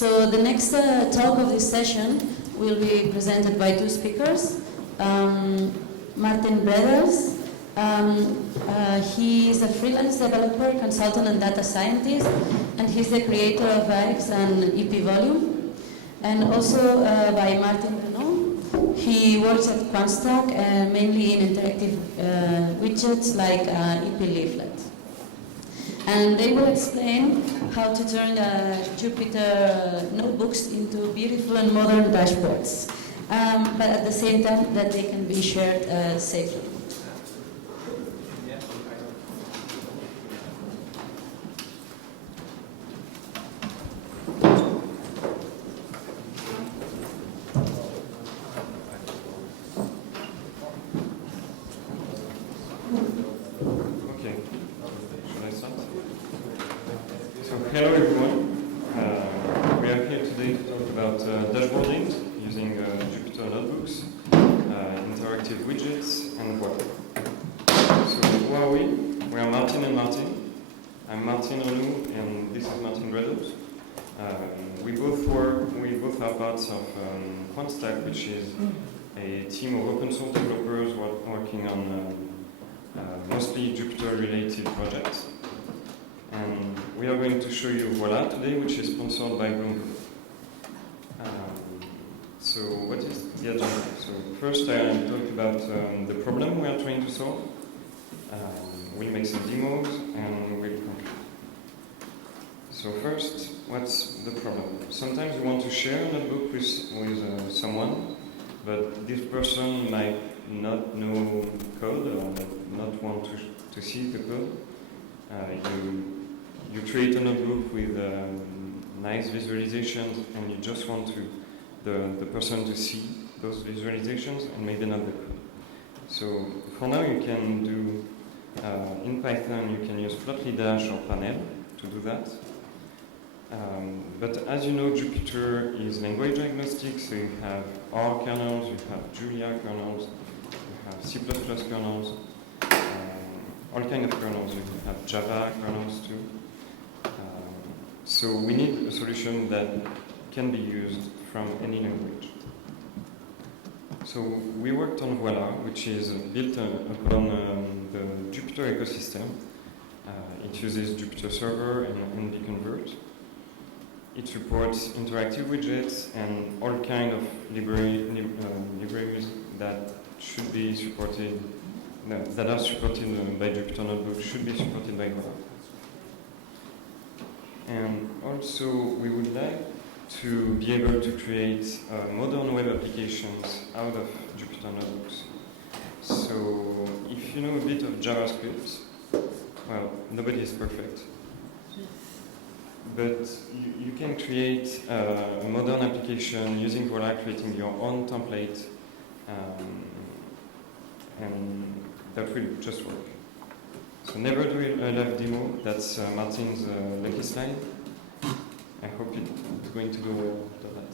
So the next talk of this session will be presented by two speakers. Maarten Breddels. He is a freelance developer, consultant, and data scientist, and he's the creator of Vibes and ipyvuetify. And also by Maarten and Renou. He works at Quantstack, mainly in interactive widgets like ipleaflet. And they will explain how to turn Jupyter notebooks into beautiful and modern dashboards, but at the same time that they can be shared safely. Hello everyone. We are here today to talk about dashboarding using Jupyter notebooks, interactive widgets, and Voila. So who are we? We are Maarten and Martin. I'm Maarten Renou, and this is Maarten Breddels. We both are parts of Quantstack, which is a team of open source developers working on mostly Jupyter-related projects. And we are going to show you Voila today, which is sponsored by Bloomberg. So what is the agenda? So first I will talk about the problem we are trying to solve. We'll make some demos and we'll conclude. So first, what's the problem? Sometimes we want to share a notebook with someone, but this person might not know code or not want to see the code. You create a notebook with nice visualizations, and you just want the person to see those visualizations and maybe not the code. So for now, you can do in Python. You can use Plotly Dash or Panel to do that. But as you know, Jupyter is language agnostic. So you have R kernels, you have Julia kernels, you have C++ kernels, all kinds of kernels. You have Java kernels too. So we need a solution that can be used from any language. So we worked on Voila, which is built upon the Jupyter ecosystem. It uses Jupyter Server and NVConvert. It supports interactive widgets and all kinds of libraries that should be supported, that are supported by Jupyter Notebook should be supported by Voila. And also, we would like to be able to create modern web applications out of Jupyter Notebooks. So, if you know a bit of JavaScript, well, nobody is perfect. But you can create a modern application using Voila, creating your own template, and that will just work. So never do a live demo. That's Martin's lucky slide. I hope it's going to go well after that.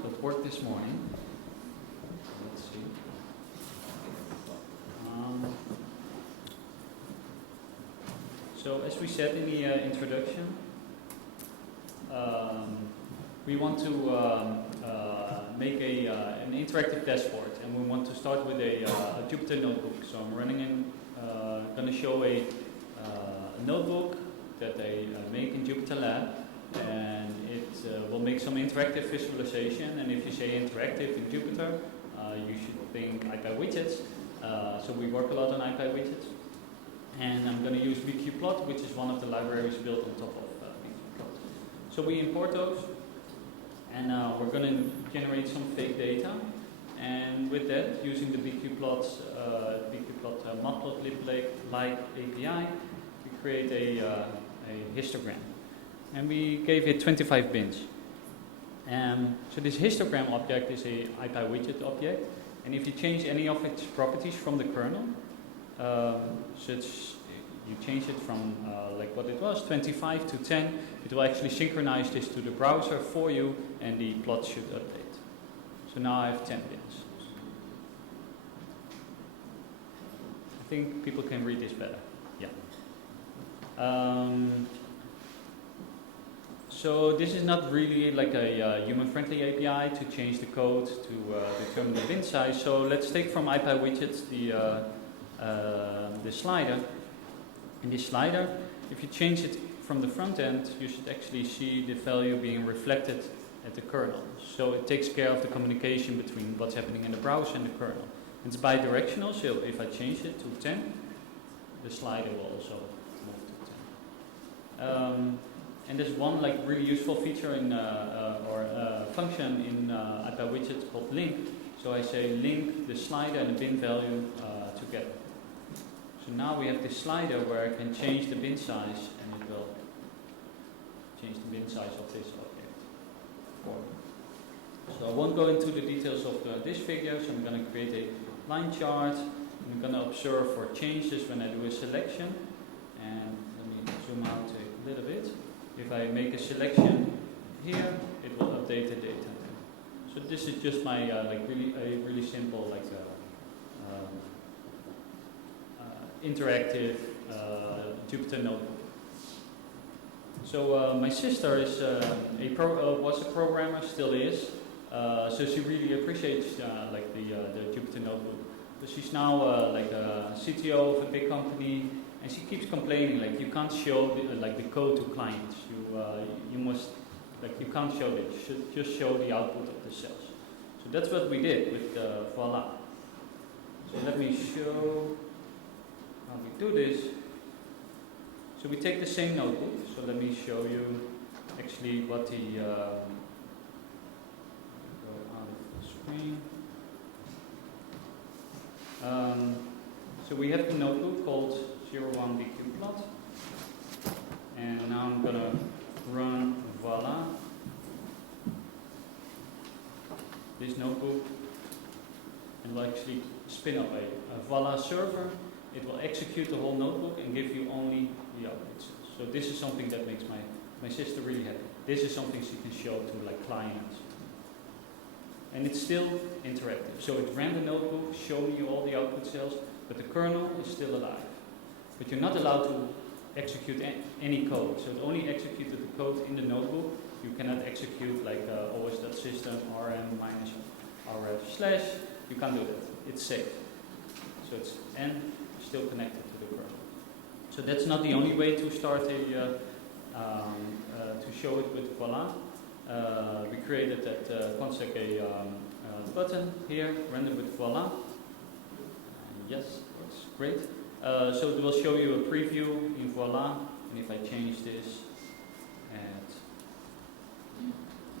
So it worked this morning. Let's see. So as we said in the introduction, we want to make an interactive dashboard, and we want to start with a Jupyter notebook. So I'm going to show a notebook that they make in Jupyter Lab, and it will make some interactive visualization. And if you say interactive in Jupyter, you should think ipywidgets. So we work a lot on ipywidgets, and I'm going to use bqplot, which is one of the libraries built on top of bqplot. So we import those. And we're going to generate some fake data, and with that, using the bqplot matplotlib-like API, we create a histogram, and we gave it 25 bins. So this histogram object is a ipywidget object, and if you change any of its properties from the kernel, such you change it from like what it was, 25 to 10, it will actually synchronize this to the browser for you, and the plot should update. So now I have 10 bins. I think people can read this better. Yeah. So this is not really like a human-friendly API to change the code to determine the bin size. So let's take from ipywidgets the slider. In this slider, if you change it from the front end, you should actually see the value being reflected at the kernel. So it takes care of the communication between what's happening in the browser and the kernel. It's bidirectional, so if I change it to 10, the slider will also move to 10. And there's one like really useful feature in or function in ipywidgets called link. So I say link the slider and the bin value together. So now we have this slider where I can change the bin size, and it will change the bin size of this object. So I won't go into the details of this figure, so I'm going to create a line chart. I'm going to observe for changes when I do a selection. And let me zoom out a little bit. If I make a selection here, it will update the data. So this is just my really simple interactive Jupyter notebook. So my sister is was a programmer, still is. So she really appreciates the Jupyter notebook. So she's now like a CTO of a big company, and she keeps complaining like you can't show the code to clients. You must you can't show it. You should just show the output of the cells. So that's what we did with Voila. So let me show how we do this. So we take the same notebook. So let me show you actually what the go out of the screen. So we have the notebook called 01dqplot, and now I'm gonna run Voila. This notebook, and will actually spin up a Voila server. It will execute the whole notebook and give you only the outputs. So this is something that makes my sister really happy. This is something she can show to like clients. And it's still interactive. So it ran the notebook, showing you all the output cells, but the kernel is still alive. But you're not allowed to execute any code. So it only executed the code in the notebook. You cannot execute like os.system rm-rf/. You can't do that. It's safe. So it's still connected to the kernel. So that's not the only way to start to show it with Voila. We created at Consec a button here, rendered with Voila. Yes, works great. So it will show you a preview in Voila, and if I change this at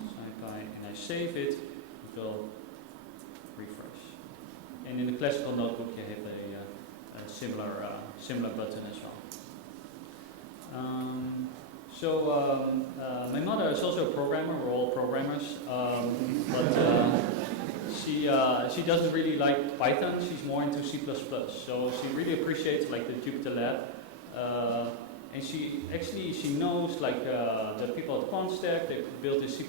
SciPy and I save it, it will refresh. And in the classical notebook, you have a similar button as well. My mother is also a programmer. We're all programmers, but she doesn't really like Python. She's more into C++. So she really appreciates like the Jupyter lab, and she knows like the people at Constack. They built a C++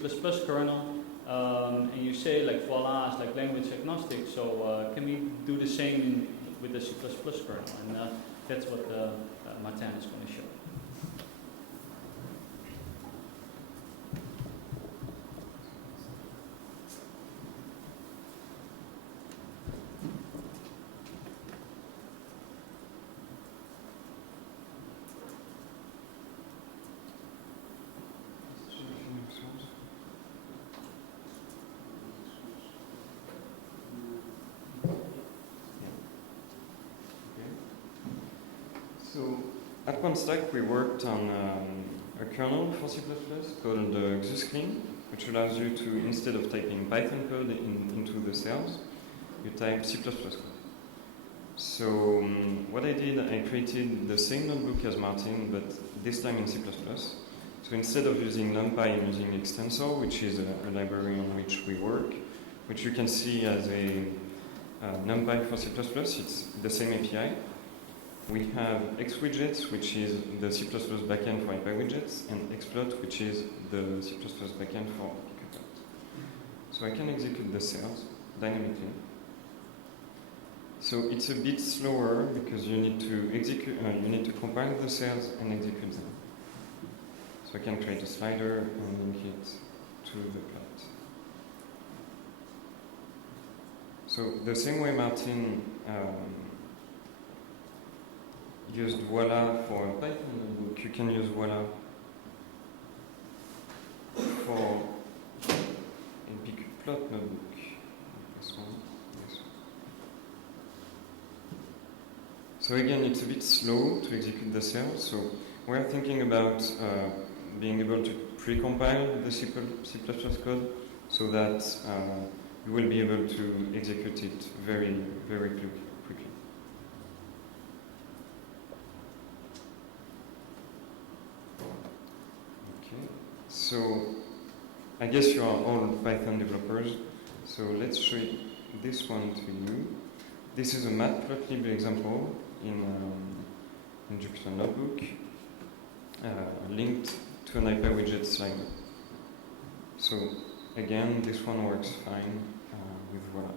kernel, and you say like Voila is like language agnostic. So can we do the same with the C++ kernel? And that's what Maarten is going to show. So at Constack we worked on a kernel for C++ called Xusclean, which allows you to, instead of typing Python code into the cells, you type C++ code. So what I did, I created the same notebook as Martin, but this time in C++. So instead of using NumPy, I'm using Extensor, which is a library on which we work, which you can see as a NumPy for C++. It's the same API. We have xwidgets, which is the C++ backend for ipywidgets, and xplot, which is the C++ backend for ipymaterialui. So I can execute the cells dynamically. So it's a bit slower because you need to compile the cells and execute them. So So I can create a slider and link it to the plot. So the same way Martin used Voila for a Python notebook, you can use Voila for a big plot notebook. This one, this one. So again, it's a bit slow to execute the cells. So we're thinking about being able to pre-compile the C++ code so that you will be able to execute it very, very quickly. Okay, so I guess you are all Python developers, so let's show this one to you. This is a matplotlib example in Jupyter Notebook, linked to an ipywidgets slider. So again, this one works fine with Voila.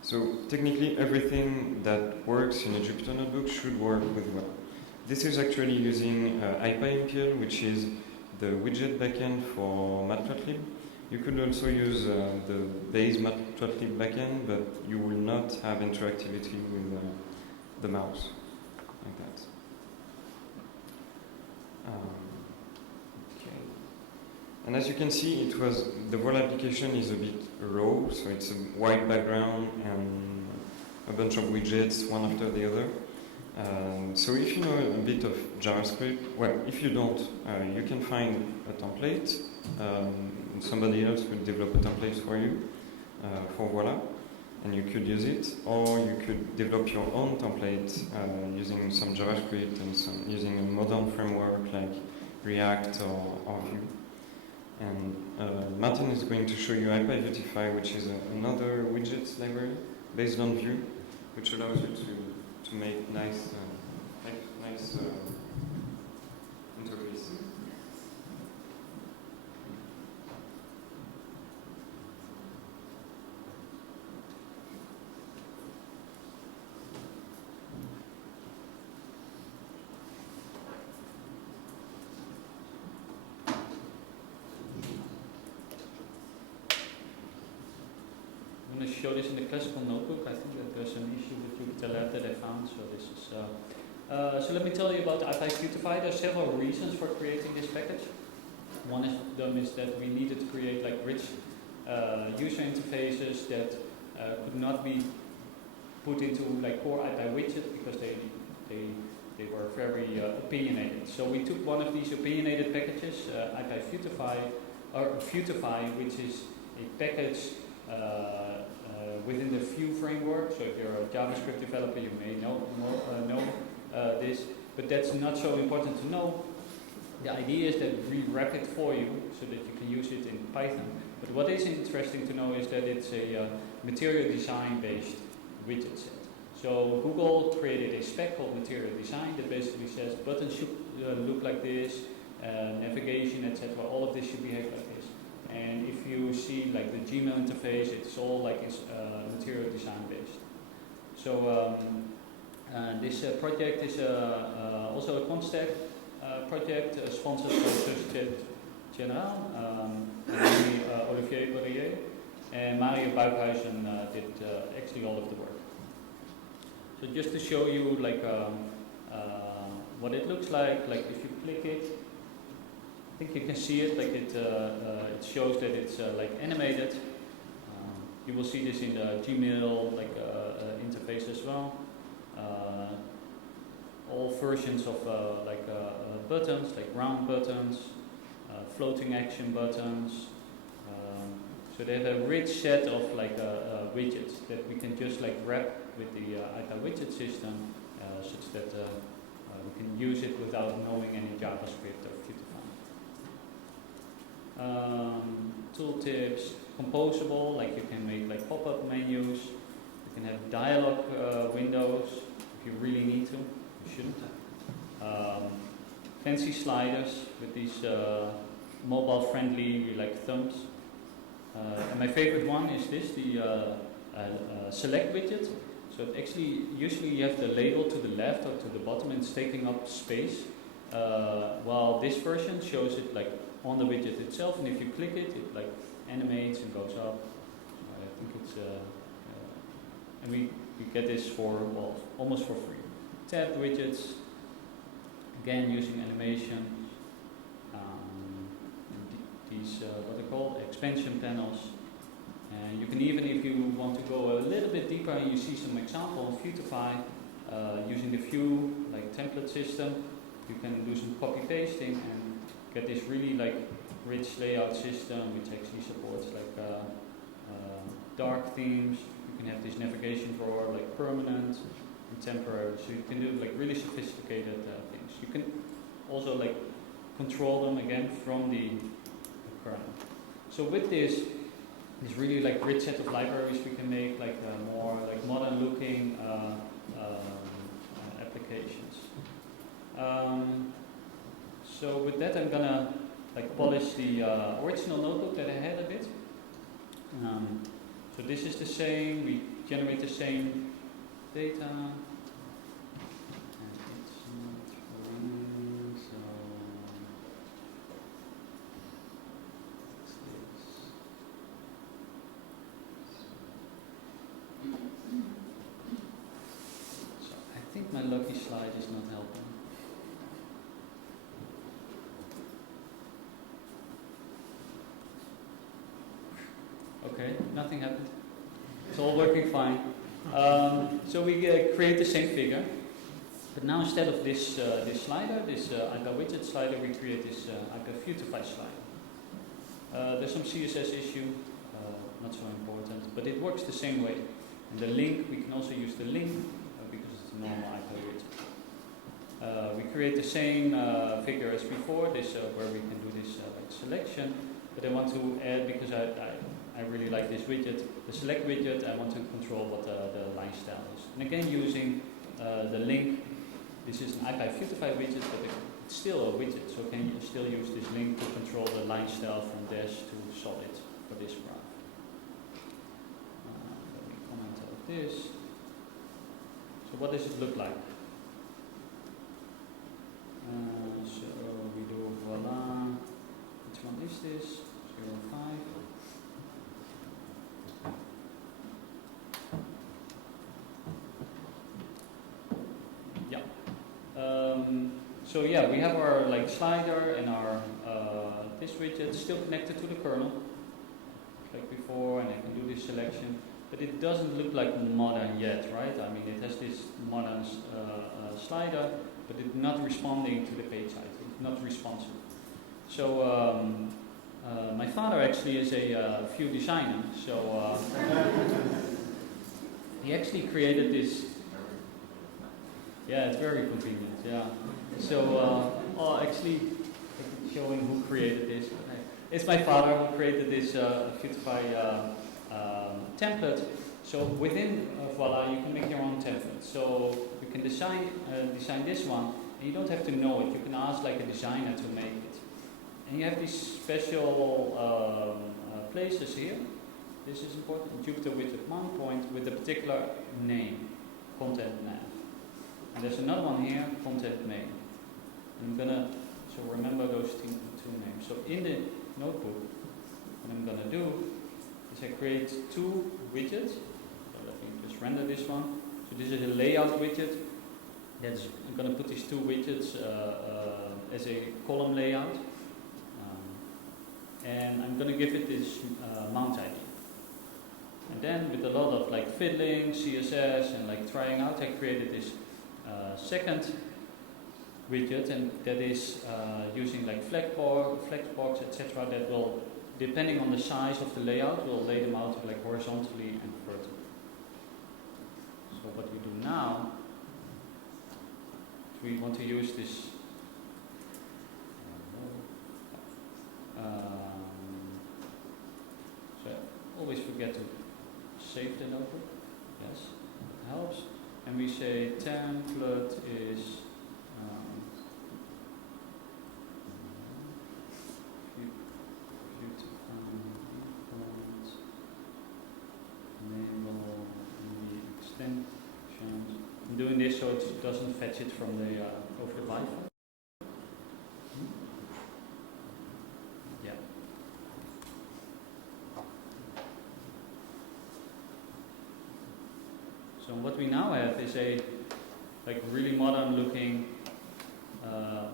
So technically, everything that works in a Jupyter Notebook should work with Voila. This is actually using ipymaterialui, which is the widget backend for matplotlib. You could also use the base matplotlib backend, but you will not have interactivity with the mouse, like that. Okay. And as you can see, the Voila application is a bit raw, so it's a white background and a bunch of widgets, one after the other. So if you know a bit of JavaScript, well, if you don't, you can find a template. Somebody else will develop a template for you for Voila, and you could use it, or you could develop your own template using some JavaScript and using a modern framework like React or Vue. And Martin is going to show you ipyvuetify, which is another widgets library based on Vue, which allows you to make nice interface. I'm going to show this in the classical notebook. I think that there's an issue with Jupyter Lab that I found, so this is. So let me tell you about ipyvuetify. There are several reasons for creating this package. One of them is that we needed to create like rich user interfaces that could not be put into like core ipywidgets because they were very opinionated. So we took one of these opinionated packages, ipyvuetify, or Vuetify, which is a package within the Vue framework. So if you're a JavaScript developer, you may know this, but that's not so important to know. The idea is that we wrap it for you so that you can use it in Python. But what is interesting to know is that it's a material design based widget set. So Google created a spec called material design that basically says buttons should look like this, navigation, etc. All of this should behave like this. And if you see like the Gmail interface, it's all like it's material design based. So this project is also a Constack project sponsored by Société Générale, Olivier Borrier, and Mario Buikhuizen did actually all of the work. So just to show you like what it looks like if you click it, I think you can see it, like it shows that it's like animated. You will see this in the Gmail like interface as well. All versions of buttons, like round buttons, floating action buttons. So they have a rich set of like widgets that we can just like wrap with the ipywidget system, such that we can use it without knowing any JavaScript or Vuetify. Tooltips, composable, like you can make like pop-up menus. You can have dialog windows if you really need to. You shouldn't. Fancy sliders with these mobile-friendly like thumbs. And my favorite one is this, the select widget. So So it actually, usually you have the label to the left or to the bottom and it's taking up space. While this version shows it like on the widget itself, and if you click it, it like animates and goes up. So I think it's, and we get this for, well, almost for free. Tabbed widgets, again using animation. These, what are called, expansion panels. And you can even, if you want to go a little bit deeper and you see some example on Vuetify, using the Vue like template system, you can do some copy pasting and get this really like rich layout system which actually supports like dark themes. You can have this navigation drawer like permanent and temporary, so you can do like really sophisticated things. You can also like control them again from the kernel. So with this really like rich set of libraries we can make like more like modern looking applications. So with that I'm gonna like polish the original notebook that I had a bit. So this is the same, we generate the same data. And it's not running, so what's this? So I think my lucky slide is not helping. Okay, nothing happened. It's all working fine. So we create the same figure, but now instead of this this slider, this ipywidget slider, we create this ipyvuetify slider. There's some CSS issue, not so important, but it works the same way. And the link, we can also use the link because it's a normal ipywidget. We create the same figure as before, this where we can do this like selection, but I want to add, because I really like this widget, the select widget. I want to control what the line style is. And again, using the link, this is an ipyvuetify widget, but it's still a widget, so can you still use this link to control the line style from dash to solid for this graph. Let me comment out this. So what does it look like? So we do Voila. Which one is this? 05. So yeah, we have our like slider and our this widget still connected to the kernel, like before, and I can do this selection. But it doesn't look like modern yet, right? I mean, it has this modern slider, but it's not responding to the page item, not responsive. So my father actually is a Vue designer, so he actually created this. Yeah, it's very convenient, yeah. So, actually, showing who created this. It's my father who created this Vuetify template. So within Voila, you can make your own template. So you can design this one, and you don't have to know it. You can ask like a designer to make it. And you have these special places here. This is important. Jupyter widget one point with a particular name, content nav. And there's another one here, content main. I'm gonna, so remember those two names. So in the notebook, what I'm gonna do is I create two widgets. So let me just render this one. So this is a layout widget. I'm gonna put these two widgets as a column layout. And I'm gonna give it this mount ID. And then with a lot of like fiddling, CSS, and like trying out, I created this second widget, and that is using like flexbox, etc. That will, depending on the size of the layout, will lay them out like horizontally and vertically. So what we do now is we want to use this. So I always forget to save the notebook. Yes, it helps. And we say template is label in the extent I'm doing this so it doesn't fetch it from the over the byte. Yeah. So what we now have is a really modern looking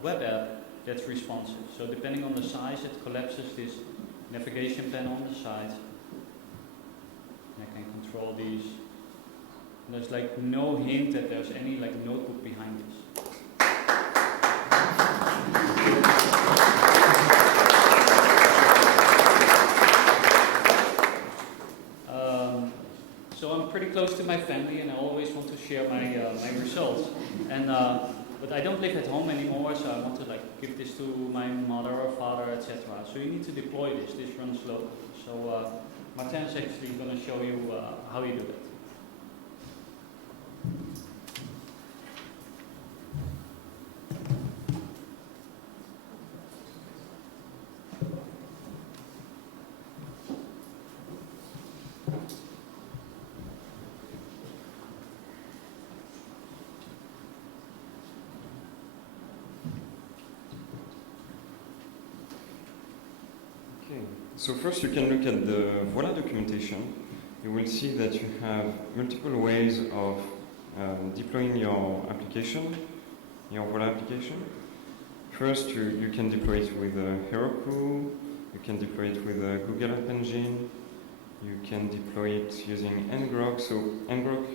web app that's responsive. So depending on the size, it collapses this navigation panel on the side. And I can control these. And there's like no hint that there's any like notebook behind this. So I'm pretty close to my family, and I always want to share my my results. And but I don't live at home anymore, so I want to like give this to my mother or father, etc. So you need to deploy this. This runs locally. So Maarten is actually going to show you how you do that. So first you can look at the Voila documentation. You will see that you have multiple ways of deploying your application, your Voila application. First, you can deploy it with Heroku, you can deploy it with Google App Engine, you can deploy it using ngrok. So ngrok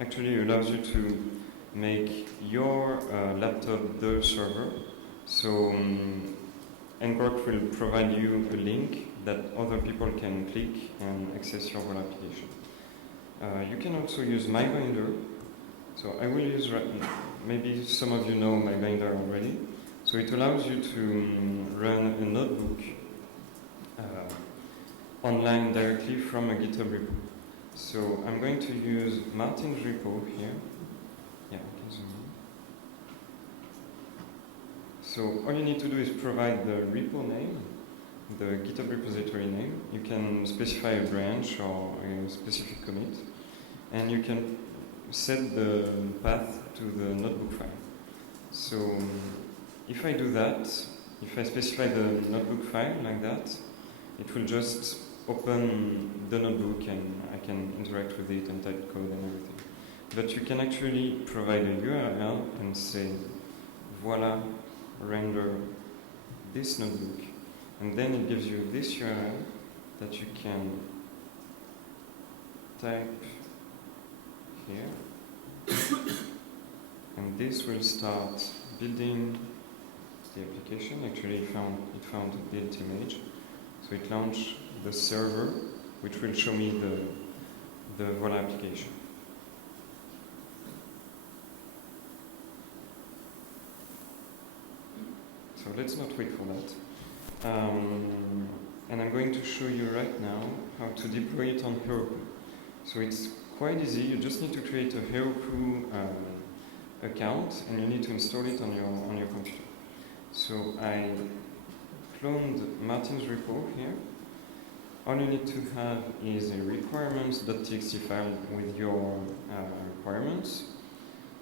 actually allows you to make your laptop the server. So ngrok will provide you a link that other people can click and access your whole application. You can also use MyBinder. So I will use, maybe some of you know MyBinder already. So it allows you to run a notebook online directly from a GitHub repo. So I'm going to use Martin's repo here. Yeah, I can zoom in. So all you need to do is provide the repo name, the GitHub repository name. You can specify a branch or a specific commit, and you can set the path to the notebook file. So if I do that, if I specify the notebook file like that, it will just open the notebook and I can interact with it and type code and everything. But you can actually provide a URL and say, voila, render this notebook. And then it gives you this URL that you can type here. And this will start building the application. Actually, it found a built image. So it launched the server, which will show me the Voila application. So let's not wait for that. And I'm going to show you right now how to deploy it on Heroku. So it's quite easy. You just need to create a Heroku account, and you need to install it on your computer. So I cloned Martin's repo here. All you need to have is a requirements.txt file with your requirements.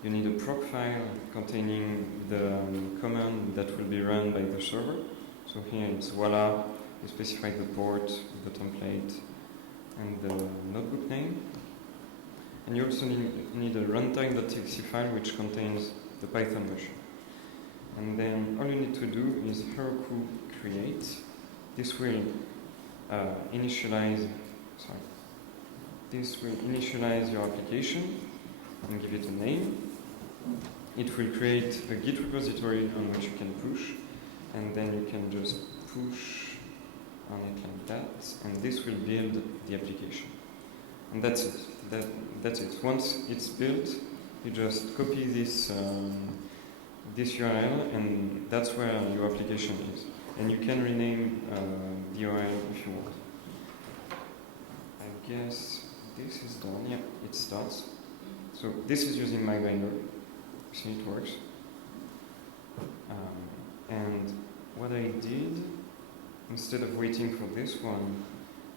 You need a proc file containing the command that will be run by the server. So here it's voila, you specify the port, the template, and the notebook name. And you also need a runtime.txt file which contains the Python version. And then all you need to do is Heroku create. This will initialize your application and give it a name. It will create a Git repository on which you can push, and then you can just push on it like that, and this will build the application. And that's it. That's it. Once it's built, you just copy this URL, and that's where your application is. And you can rename the URL if you want. I guess this is done. Yeah, it starts. So this is using MyBinder. See, it works. And what I did, instead of waiting for this one,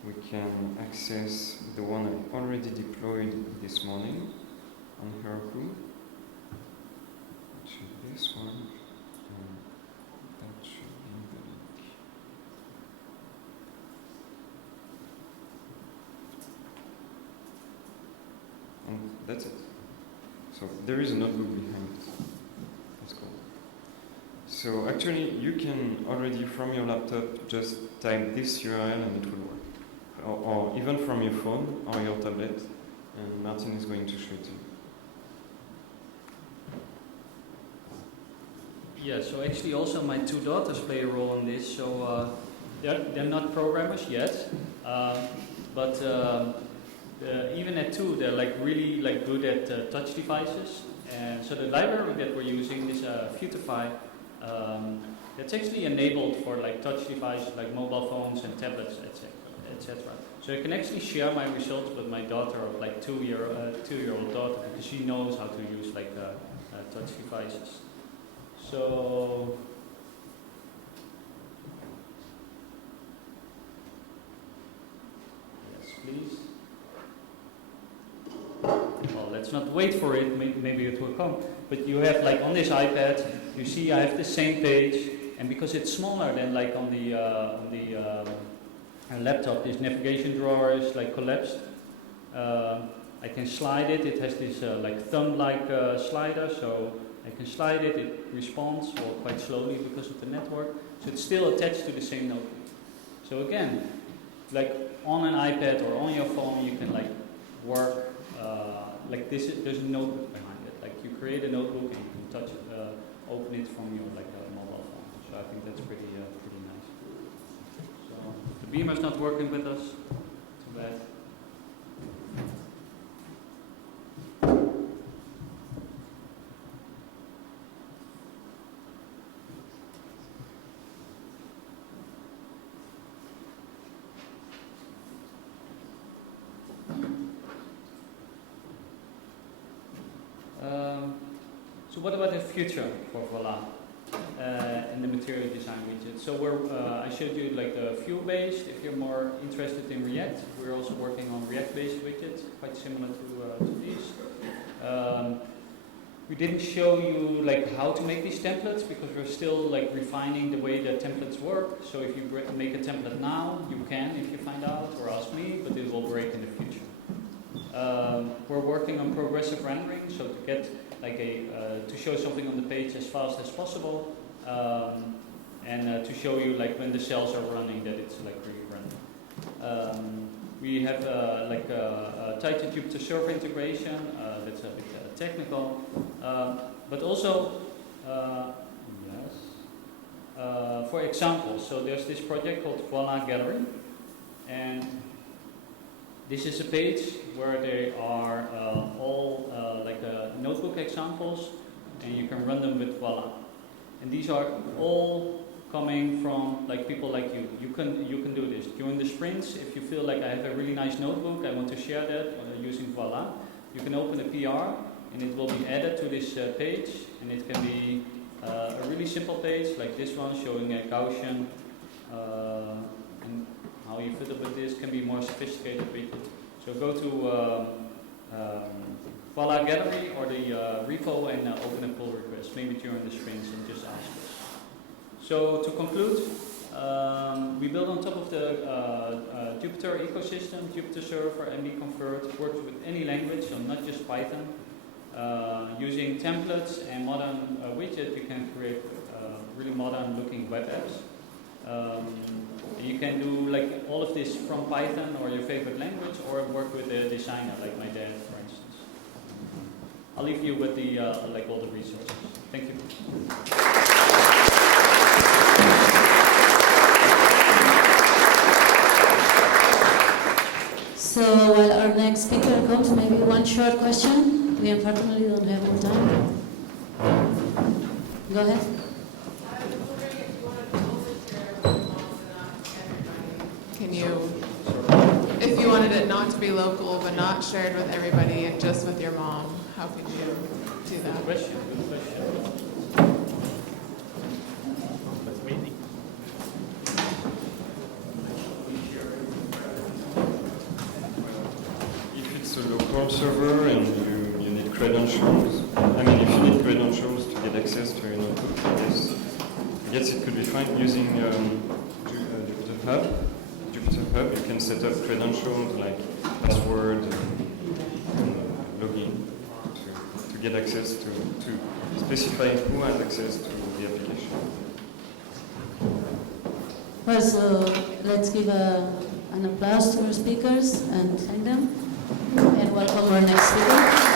we can access the one I already deployed this morning on Heroku. this one. That should be the link. And that's it. So there is a notebook behind it. That's cool. So actually, you can already from your laptop just type this URL and it will work. Or even from your phone or your tablet. And Martin is going to show it to you. Yeah, so actually also my two daughters play a role in this. So they're not programmers yet, but even at 2, they're like really like good at touch devices. And so the library that we're using is Vuetify. That's actually enabled for like touch devices like mobile phones and tablets, etc. So I can actually share my results with my daughter, of like two-year-old daughter, because she knows how to use like touch devices. So yes, please. Well, let's not wait for it. Maybe it will come. But you have like on this iPad, you see I have the same page, and because it's smaller than like on the laptop, this navigation drawer is like collapsed. I can slide it. It has this like thumb-like slider, so I can slide it. It responds, or quite slowly because of the network. So it's still attached to the same notebook. So again, like on an iPad or on your phone, you can like work like this. There's a notebook behind it. Like you create a notebook and you can touch it, open it from your like mobile phone. So I think that's pretty nice. So the beamer's not working with us. Too bad. So what about the future for Voila and the material design widget? So I showed you like the Vue-based. If you're more interested in React, we're also working on React-based widgets, quite similar to these. We didn't show you like how to make these templates because we're still like refining the way that templates work. So if you make a template now, you can if you find out or ask me, but it will break in the future. We're working on progressive rendering, so to get like to show something on the page as fast as possible, and to show you like when the cells are running that it's like really running. We have like a tighter Jupyter server integration. That's a bit technical, but also for examples. So there's this project called Voila Gallery, and this is a page where there are all like notebook examples, and you can run them with Voila. And these are all coming from like people like you. You can do this during the sprints. If you feel like I have a really nice notebook, I want to share that using Voila, you can open a PR, and it will be added to this page, and it can be a really simple page like this one showing a Gaussian. And how you fit up with this can be more sophisticated widget. So go to Voila Gallery or the repo and open a pull request, maybe during the sprints, and just ask us. So to conclude, we build on top of the Jupyter ecosystem, Jupyter Server, MD Convert, works with any language, so not just Python. Using templates and modern widgets, you can create really modern looking web apps. You can do like all of this from Python or your favorite language, or work with a designer like my dad, for instance. I'll leave you with the like all the resources. Thank you. So while our next speaker comes, maybe one short question. We unfortunately don't have more time. Go ahead. Can you, if you wanted it not to be local but not shared with everybody and just with your mom, how could you do that? Good question. That's amazing. If it's a local server and you need credentials, I mean, if you need credentials to get access to your notebook. I guess it could be fine using Jupyter Hub. Jupyter Hub, you can set up credentials like password and login to get access to specify who has access to the application. Well, so let's give an applause to our speakers and thank them. And welcome our next speaker.